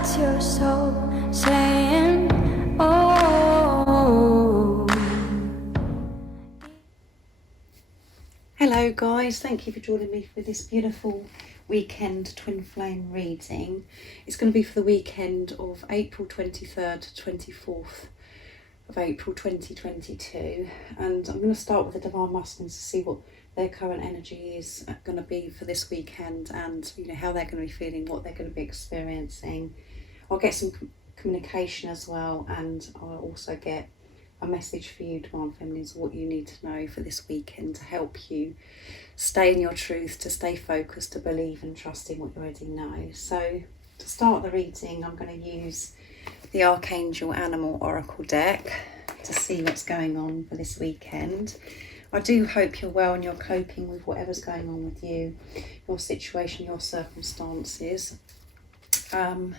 That's your soul saying, oh. Hello guys, thank you for joining me for this beautiful weekend twin flame reading. It's going to be for the weekend of April 23rd to 24th of April 2022, and I'm going to start with the Divine Masculines to see what their current energy is going to be for this weekend, and how they're going to be feeling, what they're going to be experiencing. I'll get some communication as well, and I'll also get a message for you, Divine Feminines, what you need to know for this weekend to help you stay in your truth, to stay focused, to believe and trust in what you already know. So to start the reading, I'm going to use the Archangel Animal Oracle deck to see what's going on for this weekend. I do hope you're well and you're coping with whatever's going on with you, your situation, your circumstances. And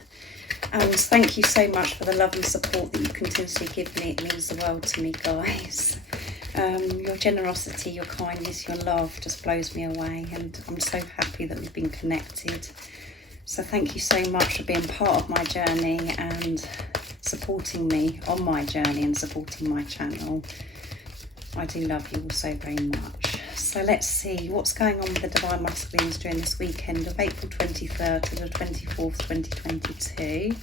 thank you so much for the love and support that you continuously give me. It means the world to me, guys. Your generosity, your kindness, your love just blows me away, and I'm so happy that we've been connected. So thank you so much for being part of my journey and supporting me on my journey and supporting my channel. I do love you all so very much. So let's see what's going on with the Divine Masculines during this weekend of April 23rd to the 24th, 2022.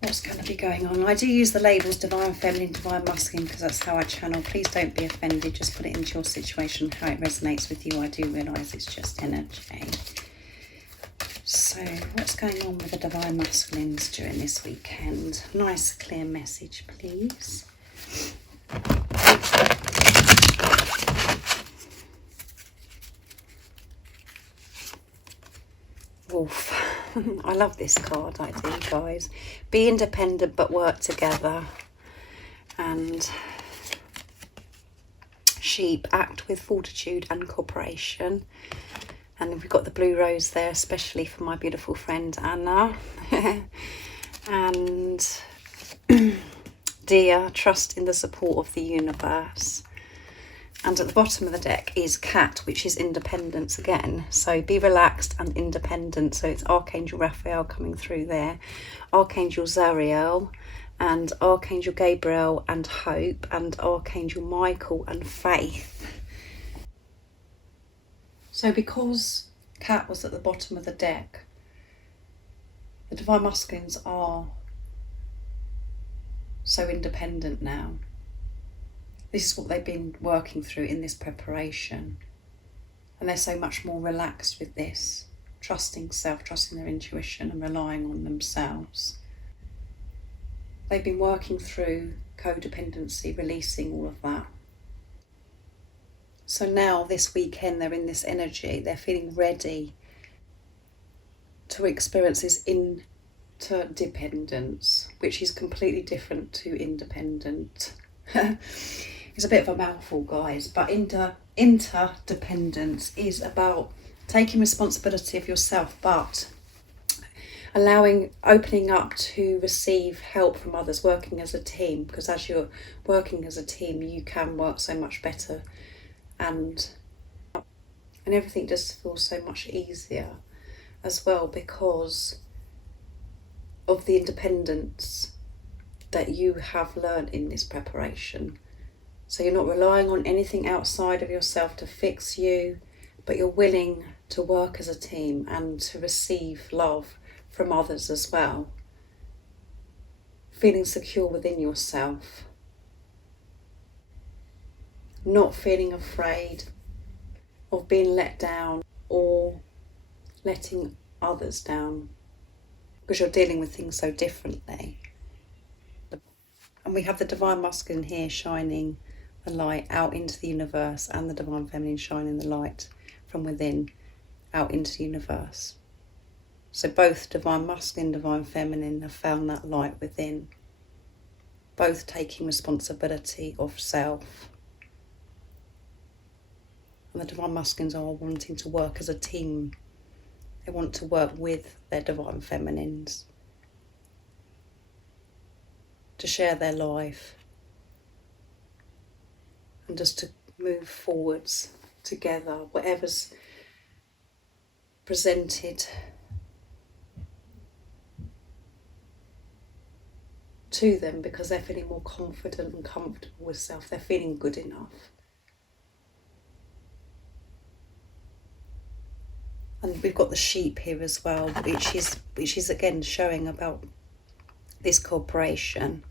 What's going to be going on? I do use the labels Divine Feminine, Divine Masculine because that's how I channel. Please don't be offended. Just put it into your situation, how it resonates with you. I do realise it's just energy. So what's going on with the Divine Masculines during this weekend? Nice clear message, please. Wolf. I love this card, I do, guys. Be independent but work together. And Sheep, act with fortitude and cooperation. And we've got the blue rose there, especially for my beautiful friend Anna. And Deer, trust in the support of the universe. And at the bottom of the deck is Cat, which is independence again. So be relaxed and independent. So it's Archangel Raphael coming through there. Archangel Zariel and Archangel Gabriel and Hope and Archangel Michael and Faith. So because Cat was at the bottom of the deck, the Divine Masculines are so independent now. This is what they've been working through in this preparation. And they're so much more relaxed with this, trusting self, trusting their intuition and relying on themselves. They've been working through codependency, releasing all of that. So now this weekend they're in this energy, they're feeling ready to experience this interdependence, which is completely different to independent. It's a bit of a mouthful, guys, but interdependence is about taking responsibility of yourself, but opening up to receive help from others, working as a team, because as you're working as a team, you can work so much better, and everything just feels so much easier as well because of the independence that you have learned in this preparation. So you're not relying on anything outside of yourself to fix you, but you're willing to work as a team and to receive love from others as well. Feeling secure within yourself. Not feeling afraid of being let down or letting others down, because you're dealing with things so differently. And we have the Divine Masculine here shining the light out into the universe, and the Divine Feminine shining the light from within out into the universe. So both Divine Masculine and Divine Feminine have found that light within, both taking responsibility of self. And the Divine Masculines are wanting to work as a team. They want to work with their Divine Feminines to share their life and just to move forwards together, whatever's presented to them because they're feeling more confident and comfortable with self. They're feeling good enough. And we've got the sheep here as well, which is again showing about this cooperation.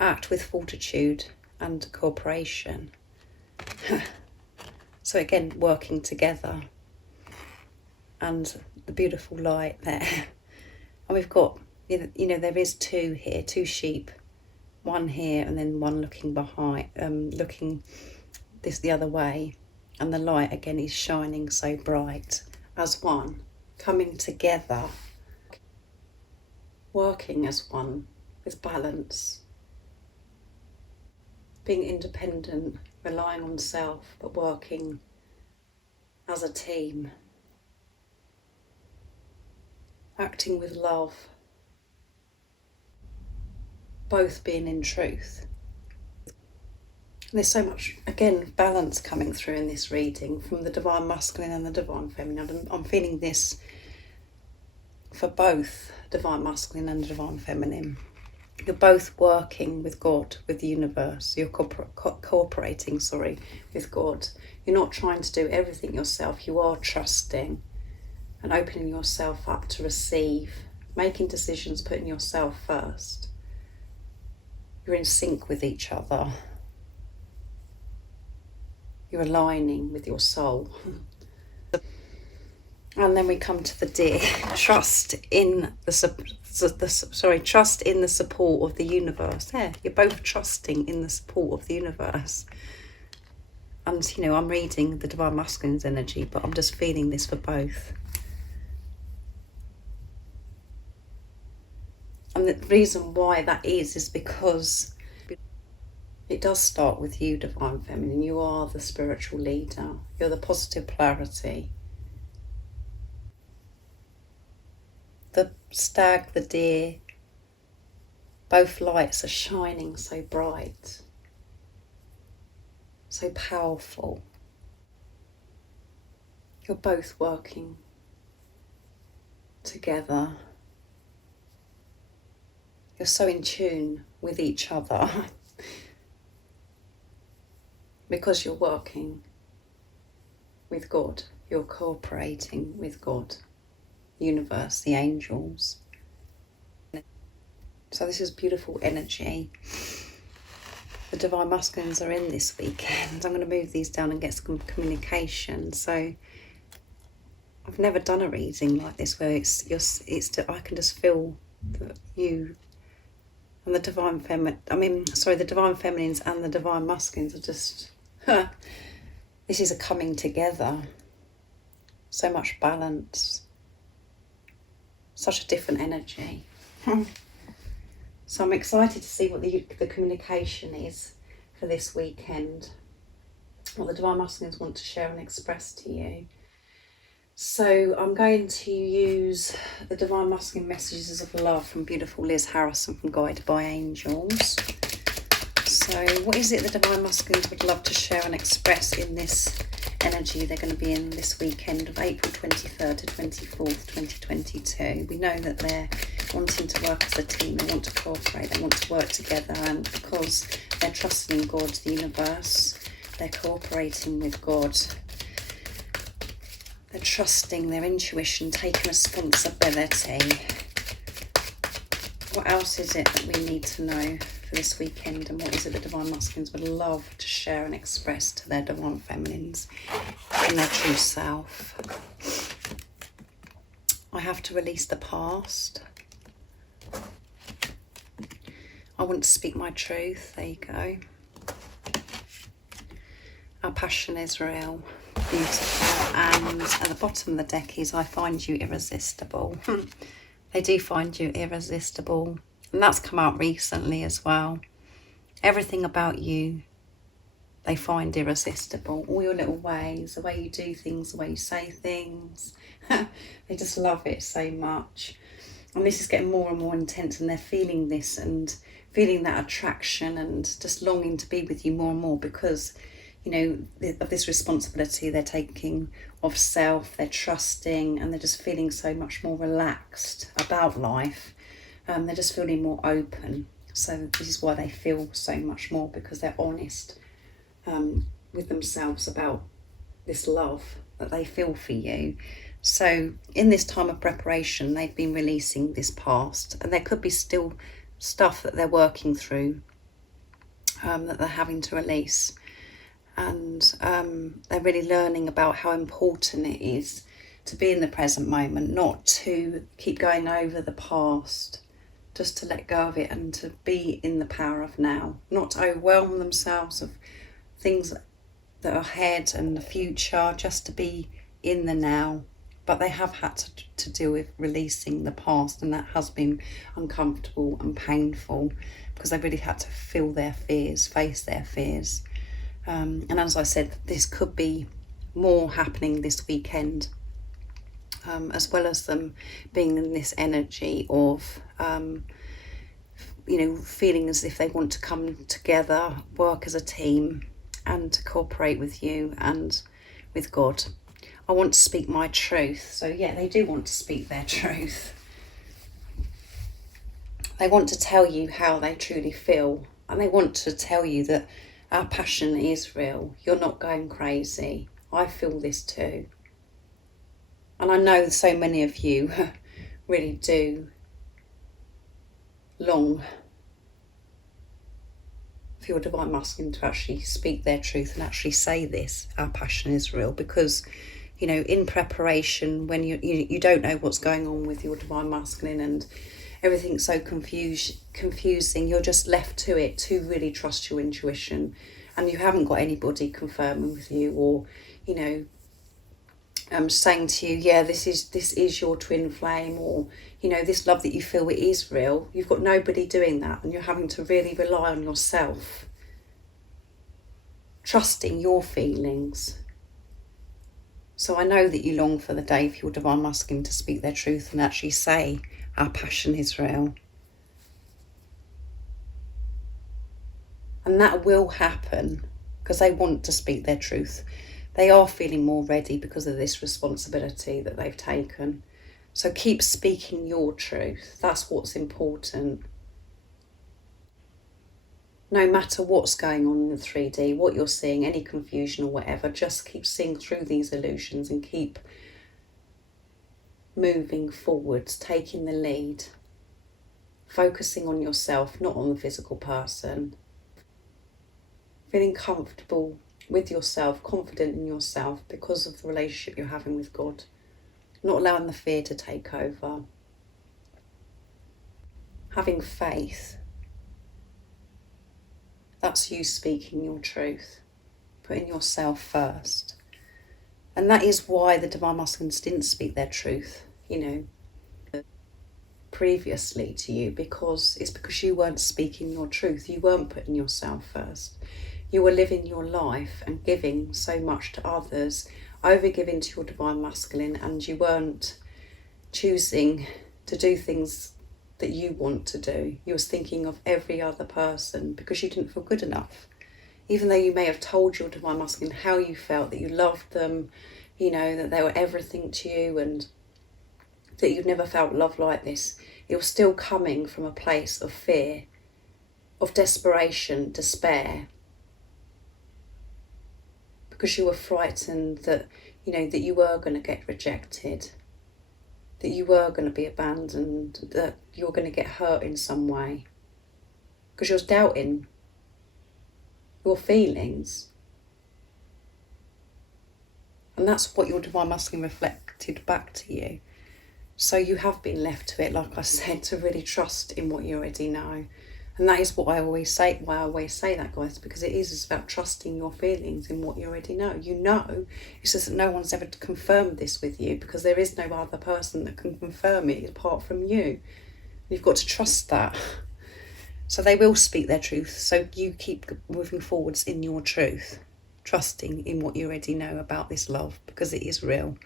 Act with fortitude and cooperation. So again, working together. And the beautiful light there. And we've got, there is two here, two sheep. One here and then one looking behind, looking the other way. And the light again is shining so bright as one, coming together, working as one with balance, being independent, relying on self, but working as a team, acting with love, both being in truth. There's so much, again, balance coming through in this reading from the divine masculine and the divine feminine. I'm feeling this for both divine masculine and divine feminine. You're both working with God, with the universe. You're cooperating, with God. You're not trying to do everything yourself. You are trusting and opening yourself up to receive, making decisions, putting yourself first. You're in sync with each other. You're aligning with your soul. And then we come to the deer. Trust in the support of the universe. There, you're both trusting in the support of the universe. And I'm reading the divine masculine's energy, but I'm just feeling this for both. And the reason why that is because it does start with you, divine feminine. You are the spiritual leader. You're the positive polarity. The stag, the deer, both lights are shining so bright, so powerful. You're both working together. You're so in tune with each other. Because you're working with God, you're cooperating with God, universe, the angels. So this is beautiful energy. The divine masculines are in this weekend. I'm going to move these down and get some communication. So I've never done a reading like this where I can just feel that you and the divine the divine feminines and the divine masculines are just. This is a coming together. So much balance. Such a different energy. So I'm excited to see what the communication is for this weekend. What the divine masculines want to share and express to you. So I'm going to use the divine masculine messages of love from beautiful Liz Harrison from Guided by Angels. So what is it the divine masculines would love to share and express in this energy they're going to be in this weekend of April 23rd to 24th, 2022? We know that they're wanting to work as a team, they want to cooperate, they want to work together, and because they're trusting in God, the universe, they're cooperating with God, they're trusting their intuition, taking responsibility. What else is it that we need to know for this weekend, and what is it the divine masculines would love to share and express to their divine feminines in their true self? I have to release the past. I want to speak my truth. There you go. Our passion is real. Beautiful. And at the bottom of the deck is I find you irresistible. They do find you irresistible. And that's come out recently as well. Everything about you, they find irresistible. All your little ways, the way you do things, the way you say things. They just love it so much. And this is getting more and more intense, and they're feeling this and feeling that attraction and just longing to be with you more and more because, of this responsibility they're taking of self, they're trusting, and they're just feeling so much more relaxed about life. They're just feeling more open. So this is why they feel so much more, because they're honest with themselves about this love that they feel for you. So in this time of preparation, they've been releasing this past, and there could be still stuff that they're working through, that they're having to release. And they're really learning about how important it is to be in the present moment, not to keep going over the past, just to let go of it and to be in the power of now, not to overwhelm themselves of things that are ahead and the future, just to be in the now. But they have had to deal with releasing the past, and that has been uncomfortable and painful, because they really had to feel their fears, face their fears. And as I said, this could be more happening this weekend, as well as them being in this energy of, feeling as if they want to come together, work as a team, and to cooperate with you and with God. I want to speak my truth. So yeah, they do want to speak their truth. They want to tell you how they truly feel, and they want to tell you that our passion is real. You're not going crazy. I feel this too. And I know so many of you really do long for your divine masculine to actually speak their truth and actually say this, our passion is real, because in preparation, when you don't know what's going on with your divine masculine and everything's so confusing, you're just left to it to really trust your intuition, and you haven't got anybody confirming with you or saying to you, yeah, this is your twin flame, or this love that you feel, it is real. You've got nobody doing that, and you're having to really rely on yourself, trusting your feelings. So I know that you long for the day for your divine masculine to speak their truth and actually say, our passion is real. And that will happen because they want to speak their truth. They are feeling more ready because of this responsibility that they've taken. So keep speaking your truth. That's what's important. No matter what's going on in the 3D, what you're seeing, any confusion or whatever, just keep seeing through these illusions and keep moving forwards, taking the lead, focusing on yourself, not on the physical person. Feeling comfortable with yourself, confident in yourself because of the relationship you're having with God. Not allowing the fear to take over. Having faith. That's you speaking your truth, putting yourself first. And that is why the divine masculines didn't speak their truth, previously to you, because you weren't speaking your truth. You weren't putting yourself first. You were living your life and giving so much to others, over-giving to your divine masculine, and you weren't choosing to do things that you want to do. You was thinking of every other person because you didn't feel good enough. Even though you may have told your divine masculine how you felt, that you loved them, that they were everything to you and that you'd never felt love like this, it was still coming from a place of fear, of desperation, despair, because you were frightened that, that you were going to get rejected, that you were going to be abandoned, that you were going to get hurt in some way, because you're doubting your feelings. And that's what your divine masculine reflected back to you. So you have been left to it, like I said, to really trust in what you already know. And that is what I always say, why I always say that, guys, because it's about trusting your feelings in what you already know. It's just that no one's ever confirmed this with you, because there is no other person that can confirm it apart from you. You've got to trust that. So they will speak their truth. So you keep moving forwards in your truth, trusting in what you already know about this love, because it is real.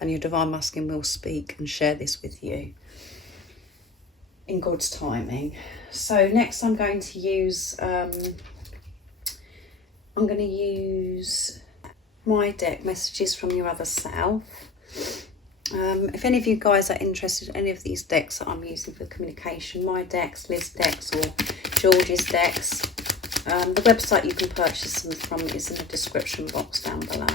And your divine masculine will speak and share this with you in God's timing. So next I'm going to use my deck, Messages from Your Other Self. If any of you guys are interested in any of these decks that I'm using for communication, my decks, Liz's decks or George's decks, the website you can purchase them from is in the description box down below.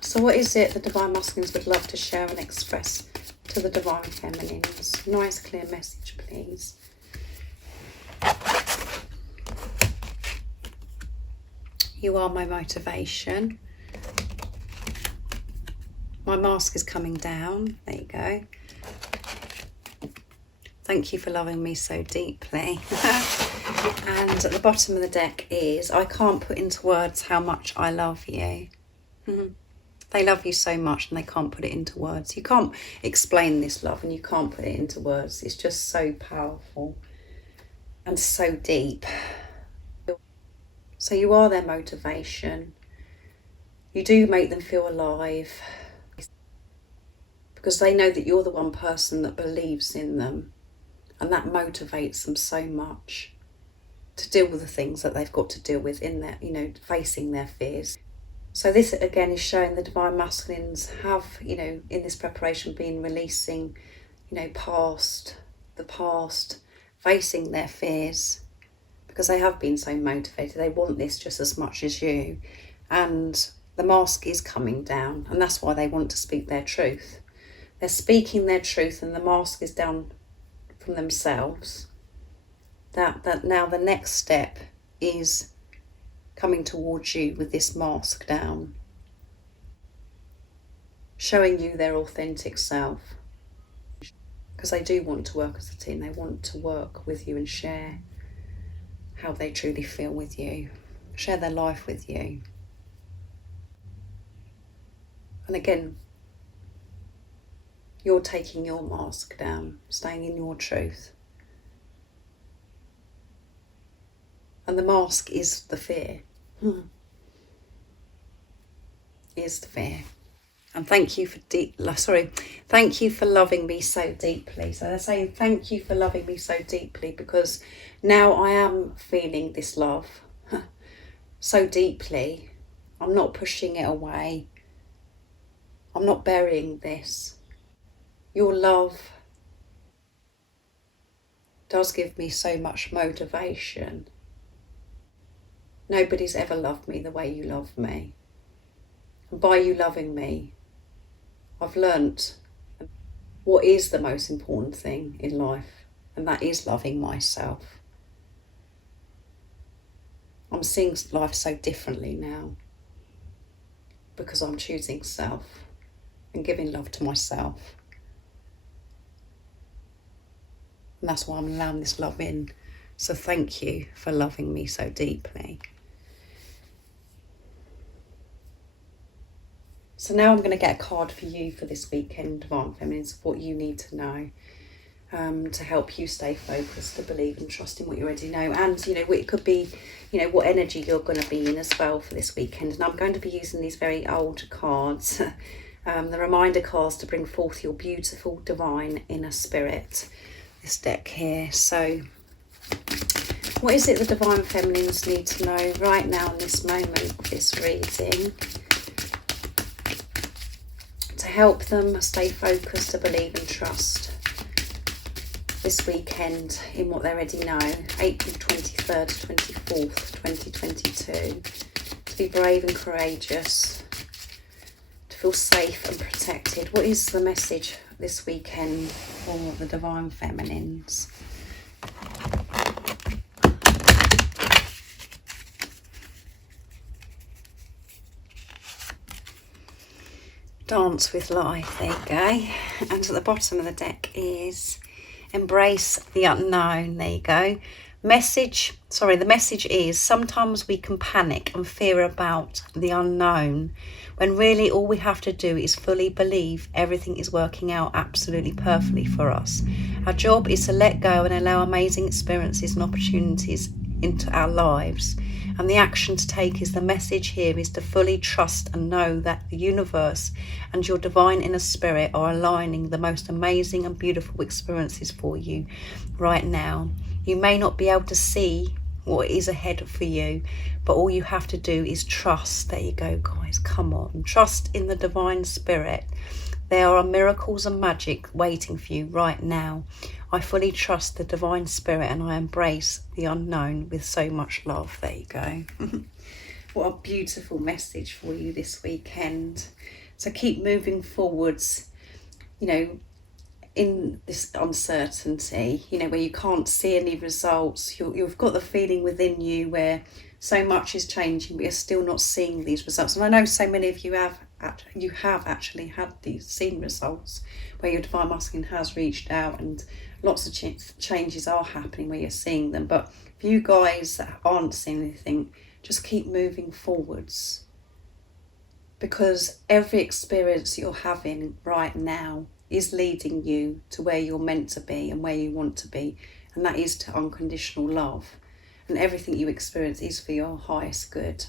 So what is it the Divine Masculines would love to share and express to the Divine Feminines? Nice clear message, please. You are my motivation. My mask is coming down. There you go. Thank you for loving me so deeply. And at the bottom of the deck is, I can't put into words how much I love you. They love you so much and they can't put it into words. You can't explain this love and you can't put it into words. It's just so powerful and so deep. So you are their motivation. You do make them feel alive because they know that you're the one person that believes in them, and that motivates them so much to deal with the things that they've got to deal with in their, facing their fears. So this again is showing the Divine Masculines have, in this preparation been releasing, the past, facing their fears, because they have been so motivated. They want this just as much as you. And the mask is coming down, and that's why they want to speak their truth. They're speaking their truth and the mask is down from themselves. That now the next step is coming towards you with this mask down, showing you their authentic self, because they do want to work as a team. They want to work with you and share how they truly feel with you, share their life with you. And again, you're taking your mask down, staying in your truth. And the mask is the fear. Is the fear. And thank you for thank you for loving me so deeply. So they're saying thank you for loving me so deeply, because now I am feeling this love so deeply. I'm not pushing it away. I'm not burying this. Your love does give me so much motivation. Nobody's ever loved me the way you love me. And by you loving me, I've learnt what is the most important thing in life, and that is loving myself. I'm seeing life so differently now because I'm choosing self and giving love to myself. And that's why I'm allowing this love in. So thank you for loving me so deeply. So now I'm going to get a card for you for this weekend, Divine Feminines, of what you need to know to help you stay focused, to believe and trust in what you already know. And, it could be, what energy you're going to be in as well for this weekend. And I'm going to be using these very old cards, the reminder cards, to bring forth your beautiful divine inner spirit. This deck here. So what is it the Divine Feminines need to know right now in this moment of this reading to help them stay focused, to believe and trust this weekend in what they already know, April 23rd to 24th, 2022, to be brave and courageous, to feel safe and protected? What is the message this weekend for the Divine Feminines? Dance with life, there you go. And at the bottom of the deck is embrace the unknown, there you go. The message is sometimes we can panic and fear about the unknown, when really all we have to do is fully believe everything is working out absolutely perfectly for us. Our job is to let go and allow amazing experiences and opportunities into our lives. And the action to take is, the message here is to fully trust and know that the universe and your divine inner spirit are aligning the most amazing and beautiful experiences for you right now. You may not be able to see what is ahead for you, but all you have to do is trust. There you go, guys, come on. Trust in the divine spirit There are miracles and magic waiting for you right now. I fully trust the divine spirit and I embrace the unknown with so much love. There you go. What a beautiful message for you this weekend. So keep moving forwards, you know, in this uncertainty, you know, where you can't see any results. You've got the feeling within you where so much is changing, but you're still not seeing these results. And I know so many of you have actually had these seen results where your divine masculine has reached out and lots of changes are happening where you're seeing them. But for you guys that aren't seeing anything, just keep moving forwards, because every experience you're having right now is leading you to where you're meant to be and where you want to be, and that is to unconditional love. And everything you experience is for your highest good.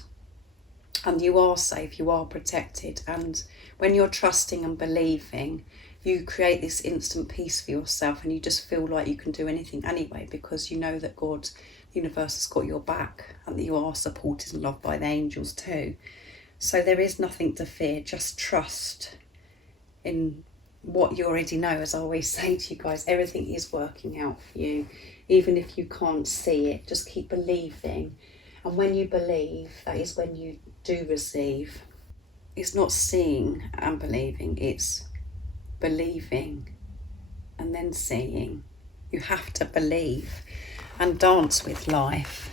And you are safe, you are protected. And when you're trusting and believing, you create this instant peace for yourself, and you just feel like you can do anything anyway, because you know that God, the universe, has got your back and that you are supported and loved by the angels too. So there is nothing to fear. Just trust in what you already know. As I always say to you guys, everything is working out for you. Even if you can't see it, just keep believing. And when you believe, that is when you do receive. It's not seeing and believing, it's believing and then seeing. You have to believe and dance with life.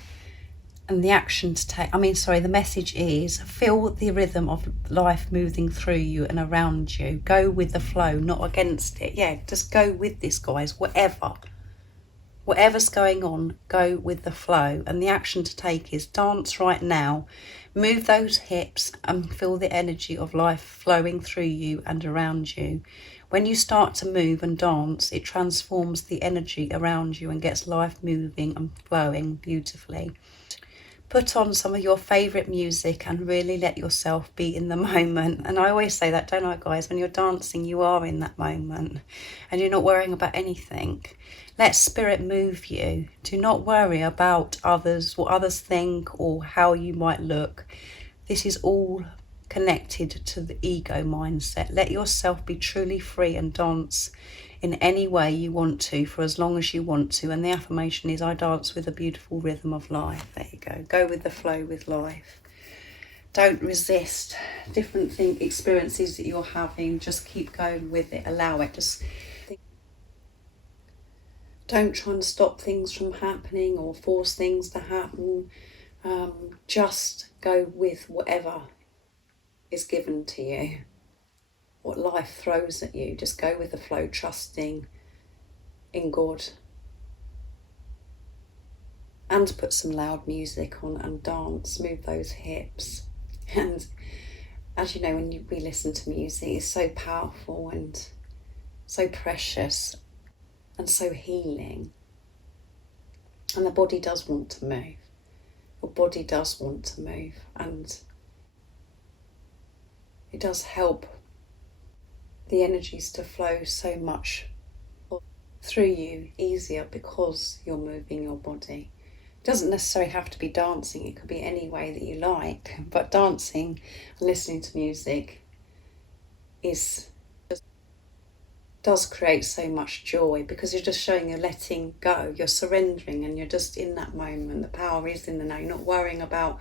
And the action to take, the message is feel the rhythm of life moving through you and around you. Go with the flow, not against it. Yeah, just go with this, guys. Whatever's going on, go with the flow. And the action to take is dance right now. Move those hips and feel the energy of life flowing through you and around you. When you start to move and dance, it transforms the energy around you and gets life moving and flowing beautifully. Put on some of your favourite music and really let yourself be in the moment. And I always say that, don't I, guys? When you're dancing, you are in that moment and you're not worrying about anything. Let spirit move you. Do not worry about others, what others think or how you might look. This is all connected to the ego mindset. Let yourself be truly free and dance in any way you want to for as long as you want to. And the affirmation is, I dance with a beautiful rhythm of life. There you go. Go with the flow with life. Don't resist different experiences that you're having. Just keep going with it. Allow it. Just don't try and stop things from happening or force things to happen. Just go with whatever is given to you. What life throws at you, just go with the flow, trusting in God. And put some loud music on and dance, move those hips. And as you know, when we listen to music, it's so powerful and so precious and so healing. And the body does want to move. Your body does want to move, and it does help the energies to flow so much through you easier because you're moving your body. It doesn't necessarily have to be dancing, it could be any way that you like, but dancing and listening to music does create so much joy, because you're just showing you're letting go, you're surrendering, and you're just in that moment. The power is in the now. You're not worrying about,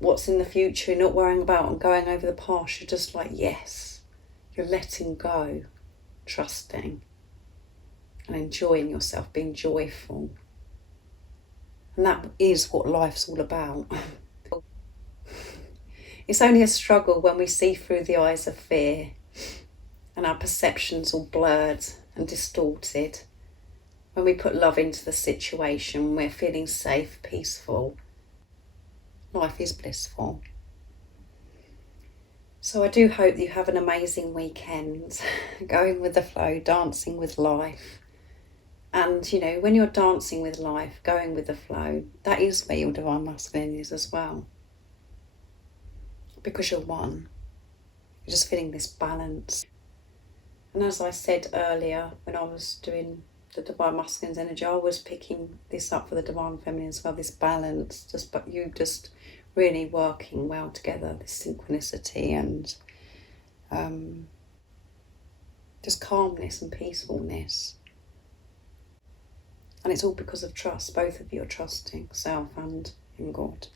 what's in the future. You're not worrying about and going over the past. You're just like, yes. You're letting go, trusting and enjoying yourself, being joyful. And that is what life's all about. It's only a struggle when we see through the eyes of fear and our perceptions all blurred and distorted. When we put love into the situation, we're feeling safe, peaceful. Life is blissful. So I do hope that you have an amazing weekend, going with the flow, dancing with life. And, when you're dancing with life, going with the flow, that is where your divine masculine is as well. Because you're one. You're just feeling this balance. And as I said earlier, when I was doing the divine masculine's energy, I was picking this up for the divine feminine as well, this balance, but you just really working well together, this synchronicity and just calmness and peacefulness. And it's all because of trust. Both of you are trusting self and in God.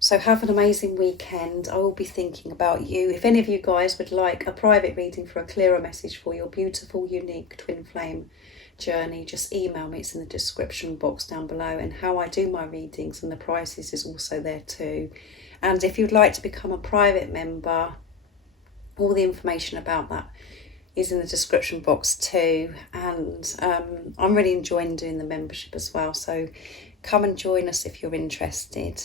So have an amazing weekend. I will be thinking about you. If any of you guys would like a private reading for a clearer message for your beautiful, unique twin flame journey, just email me. It's in the description box down below. And how I do my readings and the prices is also there too. And if you'd like to become a private member, all the information about that is in the description box too. And I'm really enjoying doing the membership as well. So come and join us if you're interested.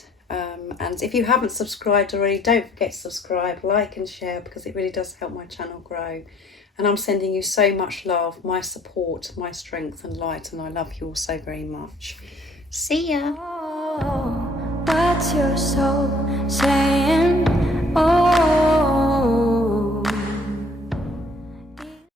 And if you haven't subscribed already, don't forget to subscribe, like and share, because it really does help my channel grow. And I'm sending you so much love, my support, my strength and light, and I love you all so very much. See ya. Oh, what's your soul saying? Oh.